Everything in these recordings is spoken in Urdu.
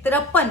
53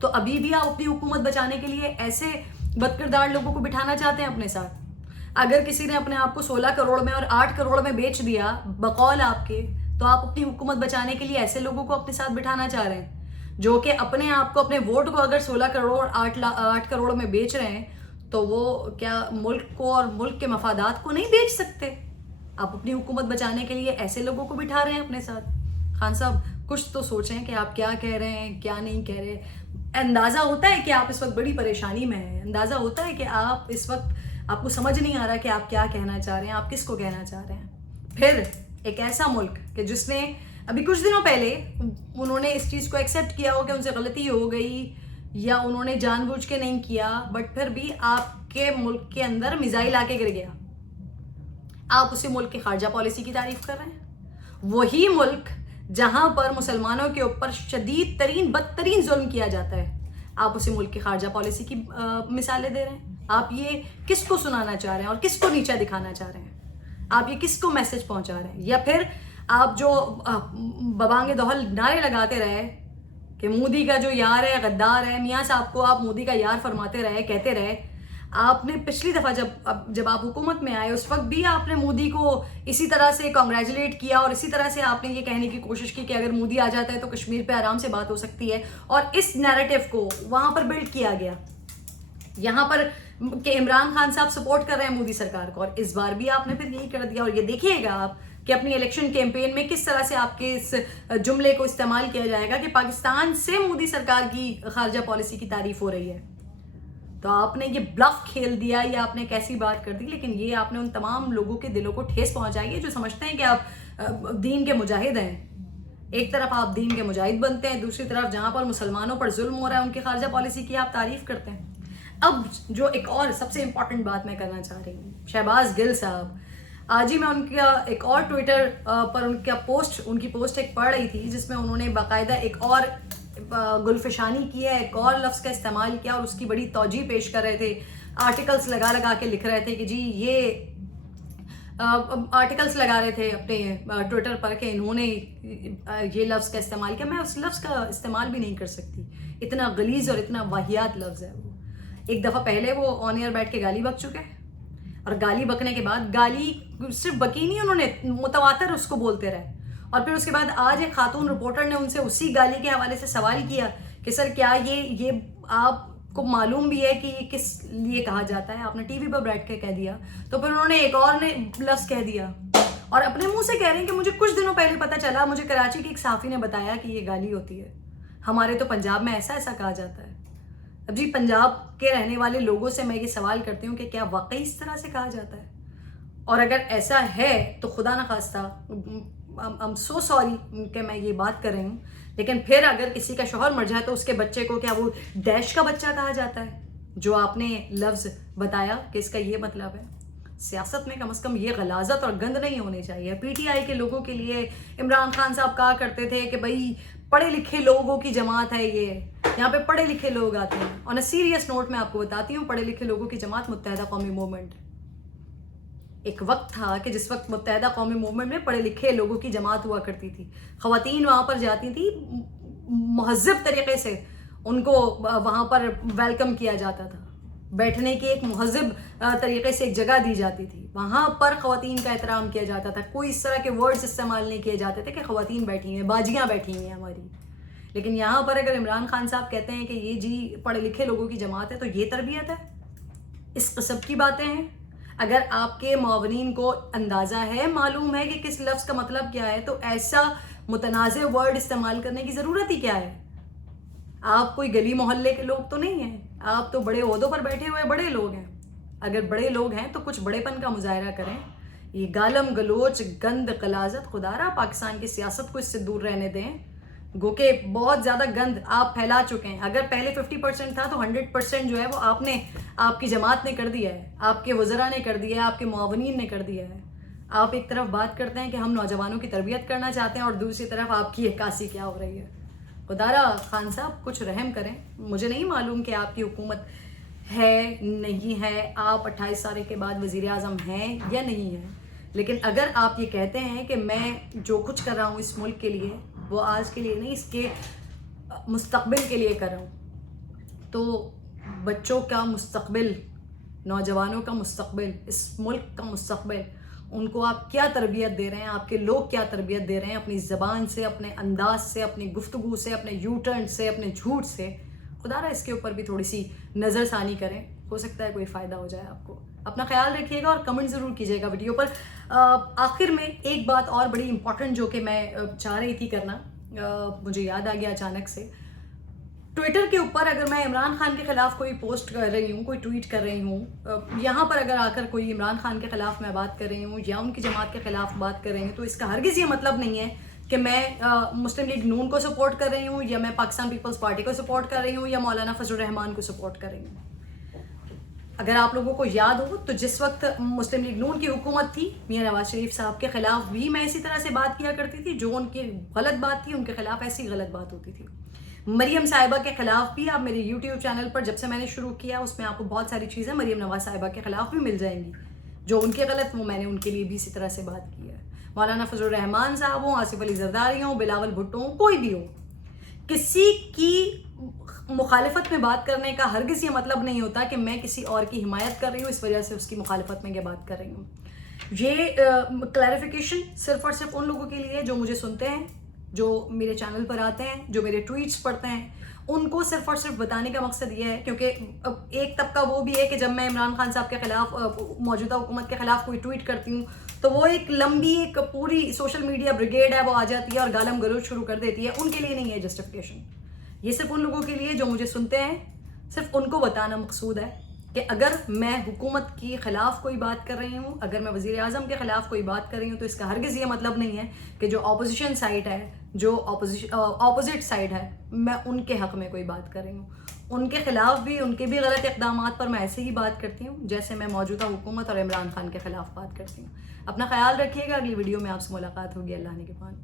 تو ابھی بھی آپ اپنی حکومت بچانے کے لیے ایسے بد کردار لوگوں کو بٹھانا چاہتے ہیں اپنے ساتھ. اگر کسی نے اپنے آپ کو 16 کروڑ میں اور 8 کروڑ میں بیچ دیا بقول آپ کے, تو آپ اپنی حکومت بچانے کے لیے ایسے لوگوں کو اپنے ساتھ بٹھانا چاہ رہے ہیں جو کہ اپنے آپ کو, اپنے ووٹ کو اگر 16 کروڑ 8 کروڑ میں بیچ رہے ہیں تو وہ کیا ملک کو اور ملک کے مفادات کو نہیں بیچ سکتے؟ آپ اپنی حکومت بچانے کے لیے ایسے لوگوں کو بٹھا رہے ہیں اپنے ساتھ. خان صاحب کچھ تو سوچیں کہ آپ کیا کہہ رہے ہیں, کیا نہیں کہہ رہے. اندازہ ہوتا ہے کہ آپ اس وقت بڑی پریشانی میں ہیں, اندازہ ہوتا ہے کہ آپ اس وقت, آپ کو سمجھ نہیں آ رہا کہ آپ کیا کہنا چاہ رہے ہیں, آپ کس کو کہنا چاہ رہے ہیں. پھر ایک ایسا ملک کہ جس نے ابھی کچھ دنوں پہلے انہوں نے اس چیز کو ایکسیپٹ کیا ہو کہ ان سے غلطی ہو گئی یا انہوں نے جان بوجھ کے نہیں کیا, بٹ پھر بھی آپ کے ملک کے اندر میزائل آ کے گر گیا. آپ اسی ملک کی خارجہ پالیسی کی تعریف کر رہے ہیں. وہی ملک جہاں پر مسلمانوں کے اوپر شدید ترین بدترین ظلم کیا جاتا ہے, آپ اسی ملک کی خارجہ پالیسی کی مثالیں دے رہے ہیں. آپ یہ کس کو سنانا چاہ رہے ہیں اور کس کو نیچا دکھانا چاہ رہے ہیں؟ آپ یہ کس کو میسج پہنچا رہے ہیں؟ یا پھر آپ جو ببانگ دہل نعرے لگاتے رہے کہ مودی کا جو یار ہے غدار ہے, میاں صاحب کو آپ مودی کا یار فرماتے رہے, کہتے رہے. آپ نے پچھلی دفعہ جب آپ حکومت میں آئے اس وقت بھی آپ نے مودی کو اسی طرح سے کانگریچولیٹ کیا اور اسی طرح سے آپ نے یہ کہنے کی کوشش کی کہ اگر مودی آ جاتا ہے تو کشمیر پہ آرام سے بات ہو سکتی ہے, اور اس نیریٹو کو وہاں پر بلڈ کیا گیا یہاں پر کہ عمران خان صاحب سپورٹ کر رہے ہیں مودی سرکار کو. اور اس بار بھی آپ نے پھر یہی کر دیا, اور یہ دیکھیے گا آپ کہ اپنی الیکشن کیمپین میں کس طرح سے آپ کے اس جملے کو استعمال کیا جائے گا کہ پاکستان سے مودی سرکار کی خارجہ پالیسی کی تعریف ہو رہی ہے. تو آپ نے یہ بلف کھیل دیا یا آپ نے کیسی بات کر دی, لیکن یہ آپ نے ان تمام لوگوں کے دلوں کو ٹھیس پہنچائی ہے جو سمجھتے ہیں کہ آپ دین کے مجاہد ہیں. ایک طرف آپ دین کے مجاہد بنتے ہیں, دوسری طرف جہاں پر مسلمانوں پر ظلم ہو رہا ہے ان کی خارجہ پالیسی کی آپ تعریف کرتے ہیں. اب جو ایک اور سب سے امپورٹنٹ بات میں کرنا چاہ رہی ہوں, شہباز گل صاحب, آج ہی میں ان کا ایک اور ٹویٹر پر ان کی پوسٹ ایک پڑھ رہی تھی جس میں انہوں نے باقاعدہ ایک اور گلفشانی کی ہے, ایک اور لفظ کا استعمال کیا اور اس کی بڑی توجیہ پیش کر رہے تھے. آرٹیکلز لگا کے لکھ رہے تھے کہ جی یہ آرٹیکلز لگا رہے تھے اپنے ٹویٹر پر کہ انہوں نے یہ لفظ کا استعمال کیا. میں اس لفظ کا استعمال بھی نہیں کر سکتی, اتنا غلیظ اور اتنا واہیات لفظ ہے وہ. ایک دفعہ پہلے وہ آن ایئر بیٹھ کے گالی بک چکے, اور گالی بکنے کے بعد گالی صرف بکی نہیں, انہوں نے متواتر اس کو بولتے رہے. اور پھر اس کے بعد آج ایک خاتون رپورٹر نے ان سے اسی گالی کے حوالے سے سوال کیا کہ سر کیا یہ آپ کو معلوم بھی ہے کہ یہ کس لیے کہا جاتا ہے؟ آپ نے ٹی وی پر بیٹھ کے کہہ دیا. تو پھر انہوں نے ایک اور نے لفظ کہہ دیا اور اپنے منہ سے کہہ رہے ہیں کہ مجھے کچھ دنوں پہلے پتہ چلا, مجھے کراچی کے ایک صحافی نے بتایا کہ یہ گالی ہوتی ہے, ہمارے تو پنجاب میں ایسا کہا جاتا ہے. اب جی پنجاب کے رہنے والے لوگوں سے میں یہ سوال کرتی ہوں کہ کیا واقعی اس طرح سے کہا جاتا ہے؟ اور اگر ایسا ہے تو خدا نخواستہ I'm so sorry کہ میں یہ بات کر رہی ہوں, لیکن پھر اگر کسی کا شوہر مر جائے تو اس کے بچے کو کیا وہ ڈیش کا بچہ کہا جاتا ہے؟ جو آپ نے لفظ بتایا کہ اس کا یہ مطلب ہے. سیاست میں کم از کم یہ غلاظت اور گند نہیں ہونی چاہیے. پی ٹی آئی کے لوگوں کے لیے عمران خان صاحب کہا کرتے تھے کہ بھائی پڑھے لکھے لوگوں کی جماعت ہے یہ, یہاں پہ پڑھے لکھے لوگ آتے ہیں. آن اے سیریس نوٹ میں آپ کو بتاتی ہوں, پڑھے لکھے لوگوں کی جماعت متحدہ قومی موومنٹ. ایک وقت تھا کہ جس وقت متحدہ قومی موومنٹ میں پڑھے لکھے لوگوں کی جماعت ہوا کرتی تھی. خواتین وہاں پر جاتی تھی, مہذب طریقے سے ان کو وہاں پر ویلکم کیا جاتا تھا, بیٹھنے کی ایک مہذب طریقے سے ایک جگہ دی جاتی تھی, وہاں پر خواتین کا احترام کیا جاتا تھا. کوئی اس طرح کے ورڈز استعمال نہیں کیے جاتے تھے کہ خواتین بیٹھی ہیں, باجیاں بیٹھی ہیں ہماری. لیکن یہاں پر اگر عمران خان صاحب کہتے ہیں کہ یہ جی پڑھے لکھے لوگوں کی جماعت ہے تو یہ تربیت ہے؟ اس قسم کی باتیں ہیں. اگر آپ کے معاونین کو اندازہ ہے, معلوم ہے کہ کس لفظ کا مطلب کیا ہے, تو ایسا متنازع ورڈ استعمال کرنے کی ضرورت ہی کیا ہے؟ آپ کوئی گلی محلے کے لوگ تو نہیں ہیں, آپ تو بڑے عہدوں پر بیٹھے ہوئے بڑے لوگ ہیں. اگر بڑے لوگ ہیں تو کچھ بڑے پن کا مظاہرہ کریں. یہ گالم گلوچ گند غلاظت خدا را پاکستان کی سیاست کو اس سے دور رہنے دیں. گو کہ بہت زیادہ گند آپ پھیلا چکے ہیں. اگر پہلے 50% تھا تو 100% جو ہے وہ آپ کی جماعت نے کر دیا ہے, آپ کے وزراء نے کر دیا ہے, آپ کے معاونین نے کر دیا ہے. آپ ایک طرف بات کرتے ہیں کہ ہم نوجوانوں کی تربیت کرنا چاہتے ہیں اور دوسری طرف آپ کی عکاسی کیا ہو رہی ہے. خدارا خان صاحب کچھ رحم کریں. مجھے نہیں معلوم کہ آپ کی حکومت ہے نہیں ہے, آپ 28 سال کے بعد وزیر اعظم ہیں یا نہیں ہیں, لیکن اگر آپ یہ کہتے ہیں کہ میں جو کچھ کر رہا ہوں اس ملک کے لیے وہ آج کے لیے نہیں, اس کے مستقبل کے لیے کر رہا ہوں, تو بچوں کا مستقبل، نوجوانوں کا مستقبل، اس ملک کا مستقبل، ان کو آپ کیا تربیت دے رہے ہیں، آپ کے لوگ کیا تربیت دے رہے ہیں اپنی زبان سے، اپنے انداز سے، اپنی گفتگو سے، اپنے یو ٹرن سے، اپنے جھوٹ سے. خدا رہا اس کے اوپر بھی تھوڑی سی نظر ثانی کریں، ہو سکتا ہے کوئی فائدہ ہو جائے آپ کو. اپنا خیال رکھیے گا اور کمنٹ ضرور کیجیے گا ویڈیو پر. آخر میں ایک بات اور بڑی امپورٹنٹ جو کہ میں چاہ رہی تھی کرنا، مجھے یاد آ گیا اچانک سے. ٹویٹر کے اوپر اگر میں عمران خان کے خلاف کوئی پوسٹ کر رہی ہوں، کوئی ٹویٹ کر رہی ہوں، یہاں پر اگر آ کر کوئی عمران خان کے خلاف میں بات کر رہی ہوں یا ان کی جماعت کے خلاف بات کر رہی ہوں، تو اس کا ہرگز یہ مطلب نہیں ہے کہ میں مسلم لیگ نون کو سپورٹ کر رہی ہوں یا میں پاکستان پیپلز پارٹی کو سپورٹ کر رہی ہوں یا مولانا فضل الرحمان کو سپورٹ کر رہی ہوں. اگر آپ لوگوں کو یاد ہو تو جس وقت مسلم لیگ نون کی حکومت تھی، میاں نواز شریف صاحب کے خلاف بھی میں اسی طرح سے بات کیا کرتی تھی. جو ان کی غلط بات تھی ان کے خلاف ایسی غلط بات ہوتی تھی. مریم صاحبہ کے خلاف بھی آپ میرے یوٹیوب چینل پر جب سے میں نے شروع کیا اس میں آپ کو بہت ساری چیزیں مریم نواز صاحبہ کے خلاف بھی مل جائیں گی. جو ان کے غلط وہ میں نے ان کے لیے بھی اسی طرح سے بات کی ہے. مولانا فضل الرحمان صاحب ہوں، آصف علی زرداری ہوں، بلاول بھٹو ہوں، کوئی بھی ہو، کسی کی مخالفت میں بات کرنے کا ہرگز یہ مطلب نہیں ہوتا کہ میں کسی اور کی حمایت کر رہی ہوں اس وجہ سے اس کی مخالفت میں یہ بات کر رہی ہوں. یہ کلیریفیکیشن صرف اور صرف ان لوگوں کے لیے جو مجھے سنتے ہیں، جو میرے چینل پر آتے ہیں، جو میرے ٹویٹس پڑھتے ہیں، ان کو صرف اور صرف بتانے کا مقصد یہ ہے. کیونکہ ایک طبقہ وہ بھی ہے کہ جب میں عمران خان صاحب کے خلاف، موجودہ حکومت کے خلاف کوئی ٹویٹ کرتی ہوں تو وہ ایک لمبی ایک پوری سوشل میڈیا بریگیڈ ہے، وہ آ جاتی ہے اور گالم گلوچ شروع کر دیتی ہے. ان کے لیے نہیں ہے جسٹیفیکیشن. یہ صرف ان لوگوں کے لیے جو مجھے سنتے ہیں، صرف ان کو بتانا مقصود ہے کہ اگر میں حکومت کے خلاف کوئی بات کر رہی ہوں، اگر میں وزیر اعظم کے خلاف کوئی بات کر رہی ہوں تو اس کا ہرگز یہ مطلب نہیں ہے کہ جو اپوزیشن سائڈ ہے، جو اپوزٹ سائڈ ہے، میں ان کے حق میں کوئی بات کر رہی ہوں. ان کے خلاف بھی، ان کے بھی غلط اقدامات پر میں ایسے ہی بات کرتی ہوں جیسے میں موجودہ حکومت اور عمران خان کے خلاف بات کرتی ہوں. اپنا خیال رکھیے گا. اگلی ویڈیو میں آپ سے ملاقات ہوگی. اللہ نے کے پان.